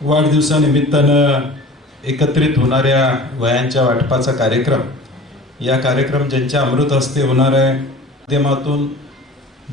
वाढदिवसानिमित्तानं एकत्रित होणाऱ्या वयांच्या वाटपाचा कार्यक्रम. या कार्यक्रम ज्यांच्या अमृत हस्ते होणार आहे माध्यमातून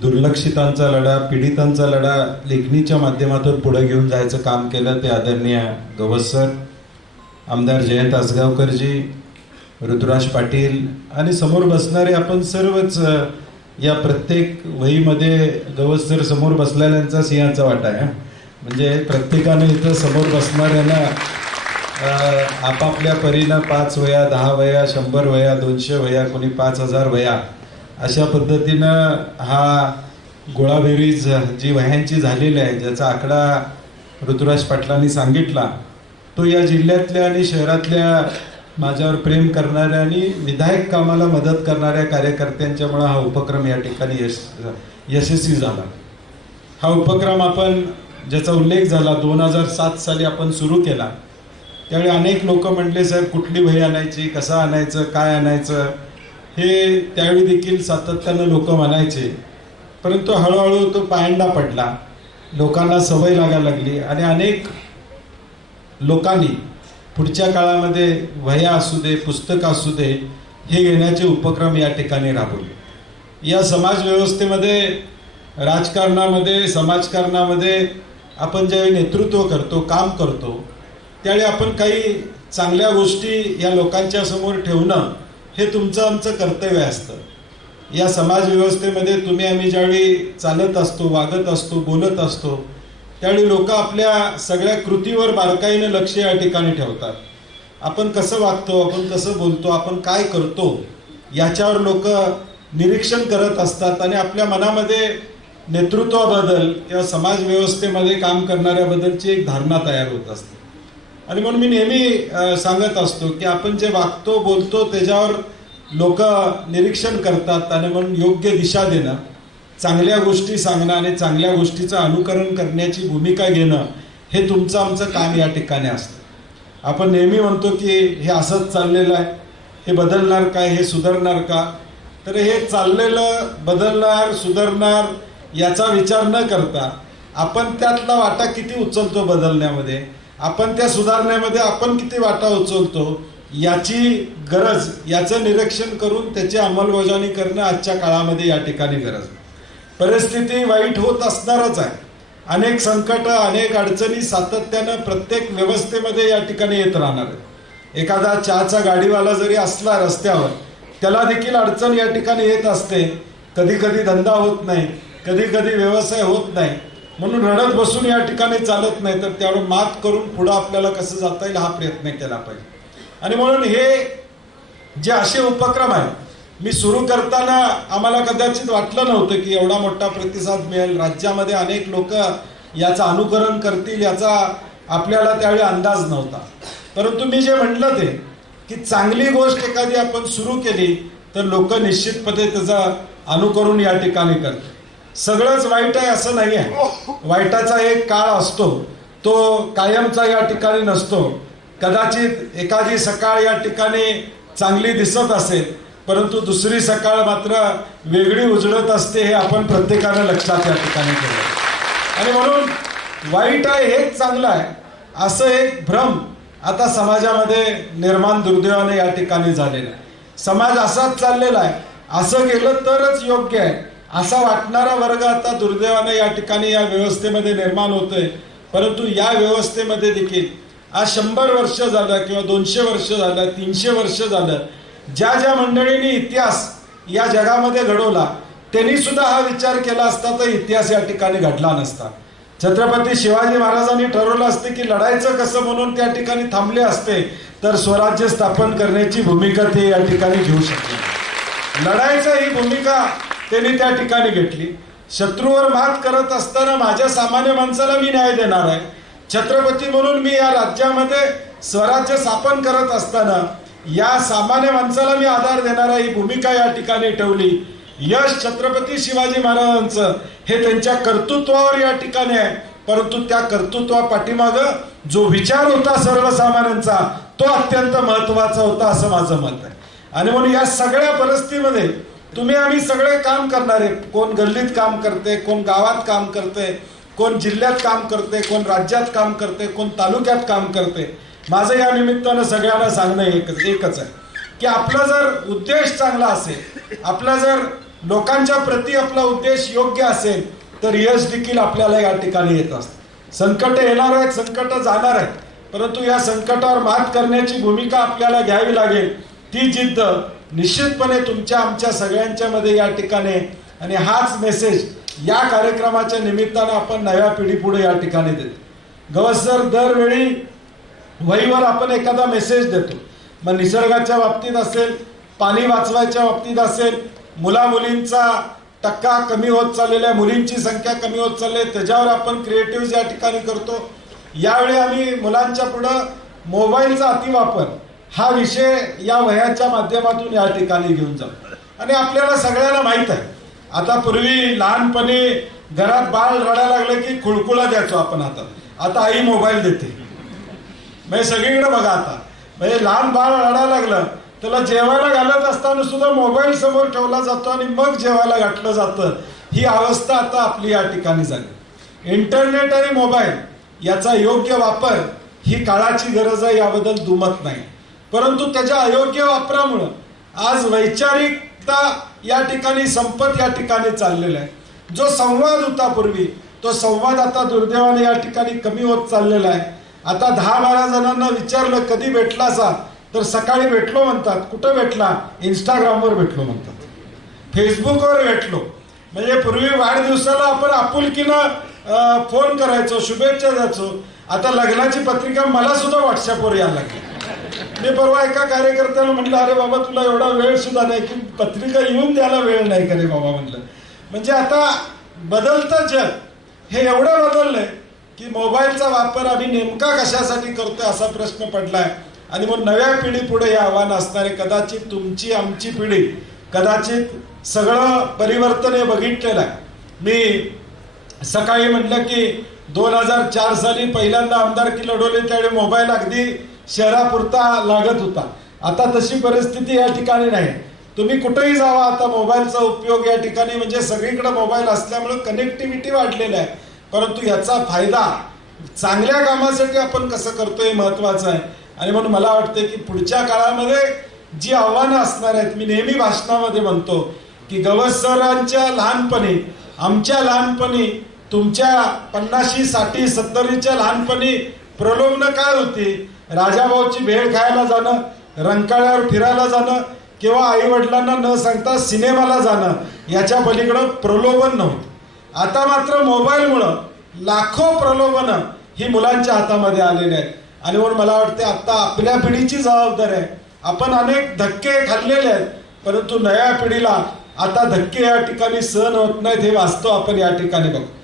दुर्लक्षितांचा लढा पीडितांचा लढा लेखणीच्या माध्यमातून पुढे घेऊन जायचं काम केलं ते आदरणीय गवस सर आमदार जयंत आसगावकरजी ऋतुराज पाटील आणि समोर बसणारे आपण सर्वच या प्रत्येक वहीमध्ये गवस सर समोर बसलेल्यांचा सिंहाचा वाटा आहे म्हणजे प्रत्येकाने इथं समोर बसणाऱ्यांना आपापल्या परीनं पाच वया दहा वया शंभर वया दोनशे वया कोणी पाच हजार वया अशा पद्धतीनं हा गोळाबेरीज जी वह्यांची झालेली आहे ज्याचा आकडा ऋतुराज पाटलांनी सांगितला तो या जिल्ह्यातल्या आणि शहरातल्या माझ्यावर प्रेम करणाऱ्या आणि विधायक कामाला मदत करणाऱ्या कार्यकर्त्यांच्यामुळे हा उपक्रम या ठिकाणी यश यशस्वी झाला. हा उपक्रम आपण ज्याचा उल्लेख झाला दोन हजार सात साली आपण सुरू केला. त्यावेळी अनेक लोक म्हटले साहेब कुठली वही आणायची? कसं आणायचं? काय आणायचं? हे त्यावेळी देखील सातत्यानं लोक म्हणायचे. परंतु हळूहळू तो पायंडा पडला. लोकांना सवय लागायला लागली आणि अनेक लोकांनी पुढच्या काळामध्ये वह्या असू दे पुस्तकं असू दे हे घेण्याचे उपक्रम या ठिकाणी राबवले. या समाज व्यवस्थेमध्ये राजकारणामध्ये समाजकारणामध्ये आपण ज्यावेळी नेतृत्व करतो काम करतो त्यावेळी आपण काही चांगल्या गोष्टी या लोकांच्या समोर ठेवणं हे तुमचं आमचं कर्तव्य असतं. या समाजव्यवस्थेमध्ये तुम्ही आम्ही ज्यावेळी चालत असतो वागत असतो बोलत असतो त्यावेळी लोक आपल्या सगळ्या कृतीवर बारकाईनं लक्ष या ठिकाणी ठेवतात. आपण कसं वागतो आपण कसं बोलतो आपण काय करतो याच्यावर लोक निरीक्षण करत असतात आणि आपल्या मनामध्ये नेतृत्वाबद्दल किंवा समाज व्यवस्थेमध्ये काम करणाऱ्याबद्दलची एक धारणा तयार होत असते. आणि म्हणून मी नेहमी सांगत असतो की आपण जे वागतो बोलतो त्याच्यावर लोक निरीक्षण करतात आणि म्हणून योग्य दिशा देणं चांगल्या गोष्टी सांगणं आणि चांगल्या गोष्टीचं अनुकरण करण्याची भूमिका घेणं हे तुमचं आमचं काम या ठिकाणी असतं. आपण नेहमी म्हणतो की हे असंच चाललेलं आहे हे बदलणार काय हे सुधारणार का? तर हे चाललेलं बदलणार सुधारणार याचा विचार न करता आपण त्यातला वाटा किती उचलतो बदलण्यामध्ये? आपण त्या सुधारण्यामध्ये आपण किती वाटा उचलतो? याची गरज याचं निरीक्षण करून त्याची अंमलबजावणी करणं आजच्या काळामध्ये या ठिकाणी गरज. परिस्थिती वाईट होत असणारच आहे. अनेक संकट अनेक अडचणी सातत्यानं प्रत्येक व्यवस्थेमध्ये या ठिकाणी येत राहणार एखादा चहाचा गाडीवाला जरी असला रस्त्यावर त्याला देखील अडचण या ठिकाणी येत असते. कधी कधी धंदा होत नाही. कधी कधी व्यवसाय होत नाही. म्हणून रडत बसून या ठिकाणी चालत नाही तर त्यावर मात करून पुढं आपल्याला कसं जाता येईल हा प्रयत्न केला पाहिजे. आणि म्हणून हे जे असे उपक्रम आहेत मी सुरू करताना आम्हाला कदाचित वाटलं नव्हतं की एवढा मोठा प्रतिसाद मिळेल. राज्यामध्ये अनेक लोक याचं अनुकरण करतील याचा आपल्याला त्यावेळी अंदाज नव्हता. परंतु मी जे म्हटलं ते की चांगली गोष्ट एखादी आपण सुरू केली तर लोक निश्चितपणे त्याचं अनुकरण या ठिकाणी करतात सगळंच वाईट आहे असं नाही आहे वाईटाचा एक काळ असतो. तो कायमचा या ठिकाणी नसतो. कदाचित एखादी सकाळ या ठिकाणी चांगली दिसत असेल परंतु दुसरी सकाळ मात्र वेगळी उजळत असते हे आपण प्रत्येकानं लक्षात या ठिकाणी केलं आणि म्हणून वाईट आहे हेच चांगलं आहे. असं एक भ्रम आता समाजामध्ये निर्माण दुर्दैवाने या ठिकाणी झालेला आहे. समाज असाच चाललेला आहे. असं केलं तरच योग्य आहे. असा वाटणारा वर्ग आता दुर्दैवाने या ठिकाणी या व्यवस्थेमध्ये निर्माण होतोय. परंतु या व्यवस्थेमध्ये देखील आज शंभर वर्ष झालं किंवा दोनशे वर्ष झालं तीनशे वर्ष झालं ज्या ज्या मंडळींनी इतिहास या जगामध्ये घडवला त्यांनी सुद्धा हा विचार केला असता तर इतिहास या ठिकाणी घडला नसता. छत्रपती शिवाजी महाराजांनी ठरवलं असते की लढायचं कसं म्हणून त्या ठिकाणी थांबले असते तर स्वराज्य स्थापन करण्याची भूमिका ते या ठिकाणी घेऊ शकते लढायचं ही भूमिका त्यांनी त्या ठिकाणी घेतली. शत्रूवर मात करत असताना माझ्या सामान्य माणसाला मी न्याय देणार आहे. छत्रपती म्हणून मी या राज्यामध्ये स्वराज्य स्थापन करत असताना या सामान्य माणसाला मी आधार देणारा ही भूमिका या ठिकाणी ठेवली. यश छत्रपती शिवाजी महाराजांचं हे त्यांच्या कर्तृत्वावर या ठिकाणी आहे. परंतु त्या कर्तृत्वा पाठीमाग जो विचार होता सर्वसामान्यांचा तो अत्यंत महत्त्वाचा होता असं माझं मत आहे. आणि म्हणून या सगळ्या परिस्थितीमध्ये तुम्ही आम्ही सगळे काम करणारे कोण गल्लीत काम करते कोण गावात काम करते कोण जिल्ह्यात काम करते कोण राज्यात काम करते कोण तालुक्यात काम करते. माझं या निमित्तानं सगळ्यांना सांगणं एकच एकच आहे. की आपला जर उद्देश चांगला असेल आपला जर लोकांच्या प्रती आपला उद्देश योग्य असेल तर यश देखील आपल्याला या ठिकाणी येत असतं. संकट येणार आहेत संकट जाणार आहेत. परंतु या संकटावर मात करण्याची भूमिका आपल्याला घ्यावी लागेल. ती जिद्द निश्चितपणे तुमच्या आमच्या सगळ्यांच्या मध्ये या ठिकाणी आणि हाच मेसेज या कार्यक्रमाच्या निमित्तानं आपण नव्या पिढीपुढे या ठिकाणी देतो. गवसर दरवेळी वहीवर आपण एखादा मेसेज देतो. मग निसर्गाच्या बाबतीत असेल पाणी वाचवायच्या बाबतीत असेल मुला मुलींचा टक्का कमी होत चाललेला आहे मुलींची संख्या कमी होत चालली आहे त्याच्यावर आपण क्रिएटिव्ह या ठिकाणी करतो. यावेळी आम्ही मुलांच्या पुढं मोबाईलचा अतिवापर हा विषय या वह्याच्या माध्यमातून या ठिकाणी घेऊन जाऊ. आणि आपल्याला सगळ्यांना माहीत आहे. आता पूर्वी लहानपणी घरात बाळ रडायला लागलं की खुळकुळा द्यायचो आपण आता. आता आई मोबाईल देते. म्हणजे सगळीकडे बघा आता. म्हणजे लहान बाळ रडायला लागलं त्याला जेवायला घालत असताना सुद्धा मोबाईल समोर ठेवला जातो आणि मग जेवायला घातलं जातं. ही अवस्था आता आपली या ठिकाणी झाली. इंटरनेट आणि मोबाईल याचा योग्य वापर ही काळाची गरज आहे याबद्दल दुमत नाही. परंतु त्याच्या अयोग्य वापरामुळं आज वैचारिकता या ठिकाणी संपत या ठिकाणी चाललेला आहे. जो संवाद होता पूर्वी तो संवाद आता दुर्दैवाने या ठिकाणी कमी होत चाललेला आहे. आता दहा बारा जणांना विचारलं कधी भेटला असा तर सकाळी भेटलो म्हणतात. कुठं भेटला? इंस्टाग्रामवर भेटलो म्हणतात. फेसबुकवर भेटलो. म्हणजे पूर्वी वाढदिवसाला आपण आपुलकीनं फोन करायचो शुभेच्छा द्यायचो. आता लग्नाची पत्रिका मला सुद्धा व्हॉट्सअपवर यायला लागली. मी परवा एका कार्यकर्त्याला म्हटलं अरे बाबा तुला एवढा वेळ सुद्धा नाही की पत्रिका येऊन द्यायला वेळ नाही का रे बाबा? म्हटलं. म्हणजे आता बदलतं जग हे एवढं बदललंय की मोबाईलचा वापर आम्ही नेमका कशासाठी करतोय असा प्रश्न पडलाय. आणि मग नव्या पिढी पुढे हे आव्हान असणारे कदाचित तुमची आमची पिढी कदाचित सगळं परिवर्तन हे बघितलेलं आहे. मी सकाळी म्हटलं की दोन हजार चार साली पहिल्यांदा आमदारकी लढवली त्यावेळी मोबाईल अगदी शहरापुरता लागत होता. आता तशी परिस्थिती या ठिकाणी नाही. तुम्ही कुठेही जावा आता मोबाईलचा उपयोग या ठिकाणी म्हणजे सगळीकडे मोबाईल असल्यामुळे कनेक्टिव्हिटी वाढलेला आहे. परंतु याचा फायदा चांगल्या कामासाठी आपण कसं करतोय हे महत्वाचं आहे. आणि म्हणून मला वाटतं की पुढच्या काळामध्ये जी आव्हानं असणार आहेत मी नेहमी भाषणामध्ये म्हणतो की गवसरांच्या लहानपणी आमच्या लहानपणी तुमच्या पन्नाशी साठी सत्तरीच्या लहानपणी प्रलोभनं काय होती? राजाभाऊची भेळ खायला जाणं रंकाळ्यावर फिरायला जाणं किंवा आई वडिलांना न सांगता सिनेमाला जाणं याच्या पलीकडं प्रलोभन नव्हतं. आता मात्र मोबाईलमुळं लाखो प्रलोभनं ही मुलांच्या हातामध्ये आलेली आहेत. आणि म्हणून मला वाटते आत्ता आपल्या पिढीची जबाबदारी आहे. आपण अनेक धक्के खाल्लेले आहेत परंतु नव्या पिढीला आता धक्के या ठिकाणी सहन होत नाहीत हे वाचतो आपण या ठिकाणी बघतो.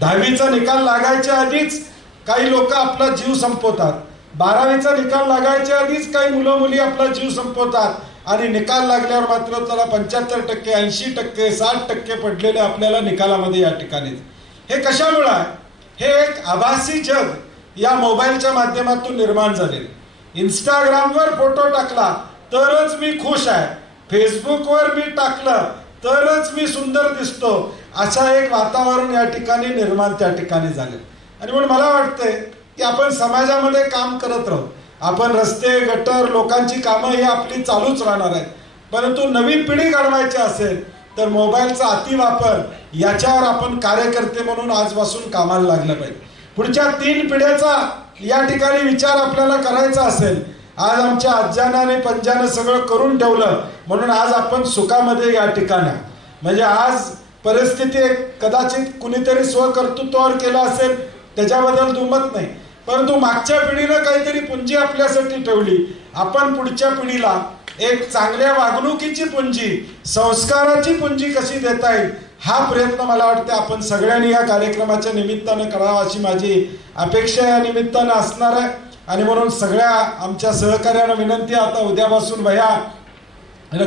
दहावीचा निकाल लागायच्या आधीच काही लोक आपला जीव संपवतात. बारावीचा निकाल लागायच्या आधीच काही मुलं मुली आपला जीव संपवतात. आणि निकाल लागल्यावर मात्र त्याला पंच्याहत्तर टक्के ऐंशी टक्के साठ टक्के पडलेले आपल्याला निकालामध्ये या ठिकाणी. हे कशामुळं आहे? हे एक आभासी जग या मोबाईलच्या माध्यमातून निर्माण झाले. इंस्टाग्रामवर फोटो टाकला तरच मी खुश आहे. फेसबुकवर मी टाकलं तरच मी सुंदर दिसतो. असा एक वातावरण या ठिकाणी निर्माण त्या ठिकाणी झाले. आणि म्हणून मला वाटतंय की आपण समाजामध्ये काम करत राहू. आपण रस्ते गटर लोकांची कामं ही आपली चालूच राहणार आहेत. परंतु नवी पिढी घडवायची असेल तर मोबाईलचा अतिवापर याच्यावर आपण कार्यकर्ते म्हणून आजपासून कामाला लागलं पाहिजे. पुढच्या तीन पिढ्याचा या ठिकाणी विचार आपल्याला करायचा असेल आज आमच्या आज्यानं आणि पंजानं सगळं करून ठेवलं म्हणून आज आपण सुखामध्ये या ठिकाणी म्हणजे आज परिस्थिती कदाचित कुणीतरी स्वकर्तृत्वावर केलं असेल त्याच्याबद्दल दुमत नाही. परंतु मागच्या पिढीनं काहीतरी पुंजी आपल्यासाठी ठेवली. आपण पुढच्या पिढीला एक चांगल्या वागणुकीची पुंजी संस्काराची पुंजी कशी देता येईल हा प्रयत्न मला वाटतं आपण सगळ्यांनी या कार्यक्रमाच्या निमित्तानं करावा अशी माझी अपेक्षा या निमित्तानं असणार आहे आणि म्हणून सगळ्या आमच्या सहकार्यानं विनंती आता उद्यापासून भया आणि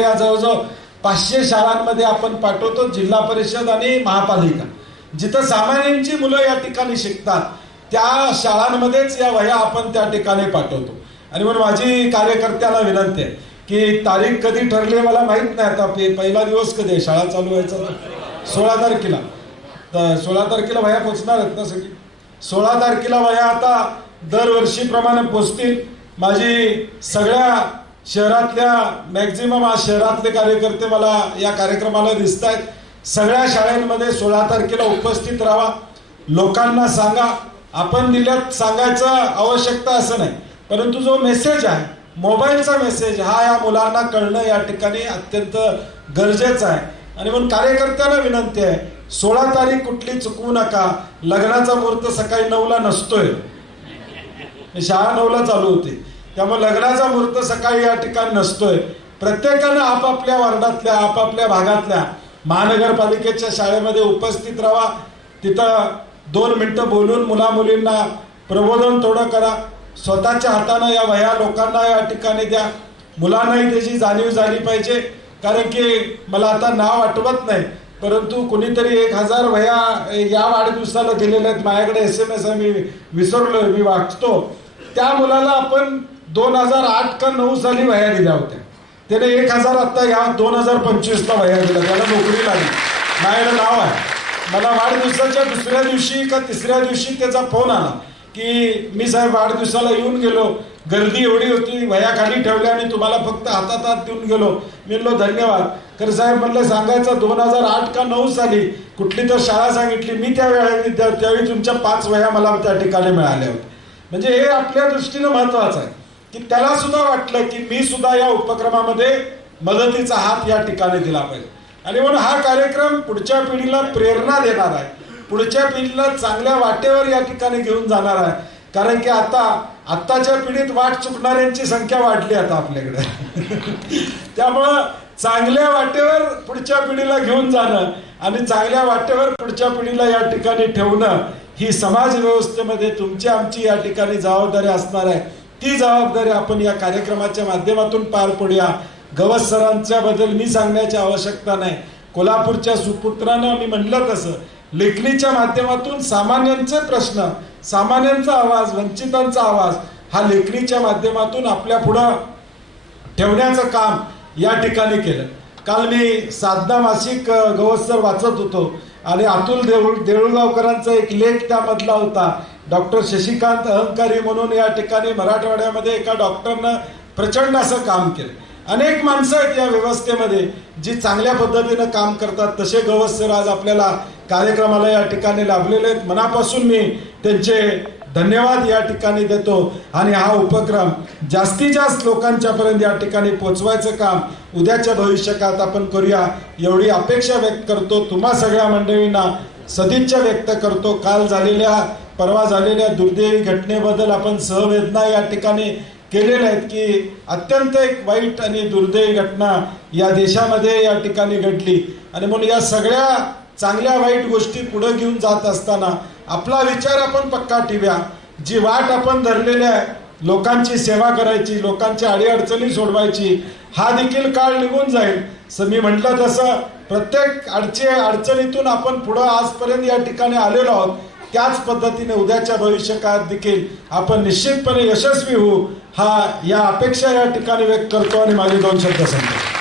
या जवळजवळ पाचशे शाळांमध्ये आपण पाठवतो जिल्हा परिषद आणि महापालिका. जिथं सामान्यांची मुलं या ठिकाणी शिकतात त्या शाळांमध्येच या वह्या आपण त्या ठिकाणी पाठवतो. आणि म्हणून माझी कार्यकर्त्याला विनंती आहे की तारीख कधी ठरली आहे मला माहीत नाही आता. पहिला दिवस कधी आहे? शाळा चालू व्हायचा सोळा तारखेला. तर सोळा तारखेला वह्या पोचणार आहेत ना सगळी? सोळा तारखेला वह्या आता दरवर्षीप्रमाणे पोचतील. माझी सगळ्या शहरातल्या मॅक्झिमम आज शहरातले कार्यकर्ते मला या कार्यक्रमाला दिसत आहेत सगळ्या शाळांमध्ये सोळा तारखेला उपस्थित राहा. लोकांना सांगा. आपण दिल्यात सांगायचं आवश्यकता असं नाही. परंतु जो मेसेज आहे मोबाईलचा मेसेज हा या मुलांना कळणं या ठिकाणी अत्यंत गरजेचं आहे. आणि म्हणून कार्यकर्त्यांना विनंती आहे सोळा तारीख कुठली चुकवू नका. लग्नाचा मुहूर्त सकाळी नऊला नसतोय. शाळा नऊला चालू होते. त्यामुळे लग्नाचा मुहूर्त सकाळी या ठिकाणी नसतोय. प्रत्येकानं आपापल्या वार्डातल्या आपापल्या भागातल्या महानगरपालिकेच्या शाळेमध्ये उपस्थित राहा. तिथं दोन मिनटं बोलून मुला मुलींना प्रबोधन थोडं करा. स्वतःच्या हातानं या वह्या लोकांना या ठिकाणी द्या. मुलांनाही त्याची जाणीव झाली पाहिजे. कारण की मला आता नाव आठवत नाही. परंतु कुणीतरी एक हजार वह्या या वाढदिवसाला दिलेल्या आहेत. माझ्याकडे एस एम एस मी विसरलो मी वाचतो. त्या मुलाला आपण दोन हजार आठ का नऊ साली वह्या दिल्या होत्या. त्याने एक हजार आत्ता ह्या दोन हजार पंचवीसला वह्या दिल्या. त्याला नोकरी लागली. माझ्याकडे नाव आहे. मला वाढदिवसाच्या दुसऱ्या दिवशी का तिसऱ्या दिवशी त्याचा फोन आला की मी साहेब वाढदिवसाला येऊन गेलो. गर्दी एवढी होती वह्या खाली ठेवल्या आणि तुम्हाला फक्त हातात हात देऊन गेलो. मी म्हणलो धन्यवाद. तर साहेब म्हणलं सांगायचं दोन हजार आठ का नऊ साली कुठली तर शाळा सांगितली. मी त्यावेळी त्या- त्यावेळी तुमच्या पाच वह्या मला त्या ठिकाणी मिळाल्या होत्या. म्हणजे हे आपल्या दृष्टीनं महत्वाचं आहे. की त्याला सुद्धा वाटलं की मी सुद्धा या उपक्रमामध्ये मदतीचा हात या ठिकाणी दिला पाहिजे. आणि म्हणून हा कार्यक्रम पुढच्या पिढीला प्रेरणा देणार आहे. पुढच्या पिढीला चांगल्या वाटेवर या ठिकाणी घेऊन जाणार आहे. कारण की आता आत्ताच्या पिढीत वाट चुकणाऱ्यांची संख्या वाढली आता आपल्याकडे. त्यामुळं चांगल्या वाटेवर पुढच्या पिढीला घेऊन जाणं आणि चांगल्या वाटेवर पुढच्या पिढीला या ठिकाणी ठेवणं ही समाज व्यवस्थेमध्ये तुमची आमची या ठिकाणी जबाबदारी असणार आहे. ती जबाबदारी आपण या कार्यक्रमाच्या माध्यमातून पार पडूया. गवस सरांच्या बद्दल मी सांगण्याची आवश्यकता नाही. कोल्हापूरच्या सुपुत्रानं मी म्हणलं तसं. लेखणीच्या माध्यमातून सामान्यांचे प्रश्न सामान्यांचा आवाज वंचितांचा आवाज हा लेखणीच्या माध्यमातून आपल्या पुढं ठेवण्याचं काम या ठिकाणी केलं. काल मी साधना मासिक गवस्तर वाचत होतो आणि अतुल देऊळ देऊळगावकरांचा एक लेख त्यामधला होता. डॉक्टर शशिकांत अहंकारी म्हणून या ठिकाणी मराठवाड्यामध्ये एका डॉक्टरनं प्रचंड असं काम केलं. अनेक माणसं आहेत या व्यवस्थेमध्ये जी चांगल्या पद्धतीनं काम करतात. तसे गवस्सर आज आपल्याला कार्यक्रमाला या ठिकाणी लाभलेले आहेत. मनापासून मी त्यांचे धन्यवाद या ठिकाणी देतो. आणि हा उपक्रम जास्तीत जास्त लोकांच्या पर्यंत या ठिकाणी पोचवायचं काम उद्याच्या भविष्यकाळात आपण करूया एवढी अपेक्षा व्यक्त करतो. तुम्हा सगळ्या मंडळींना सदिच्छा व्यक्त करतो. काल झालेल्या परवा झालेल्या दुर्दैवी घटनेबद्दल आपण सहवेदना या ठिकाणी केलेल्या आहेत की अत्यंत एक वाईट आणि दुर्दैवी घटना या देशामध्ये या ठिकाणी घडली. आणि म्हणून या सगळ्या चांगल्या वाईट गोष्टी पुढे घेऊन जात असताना आपला विचार आपण पक्का ठेव्या. जी वाट आपण धरलेली आहे लोकांची सेवा करायची लोकांची अडीअडचणी सोडवायची हा देखील काळ निघून जाईल. असं मी म्हटलं तसं प्रत्येक अडचे अडचणीतून आपण पुढं आजपर्यंत या ठिकाणी आलेलो आहोत. त्याच पद्धतीने उद्याच्या भविष्य काळात देखील आपण निश्चितपणे यशस्वी होऊ हा या अपेक्षा या ठिकाणी व्यक्त करतो आणि माझे दोन शब्द सांगतो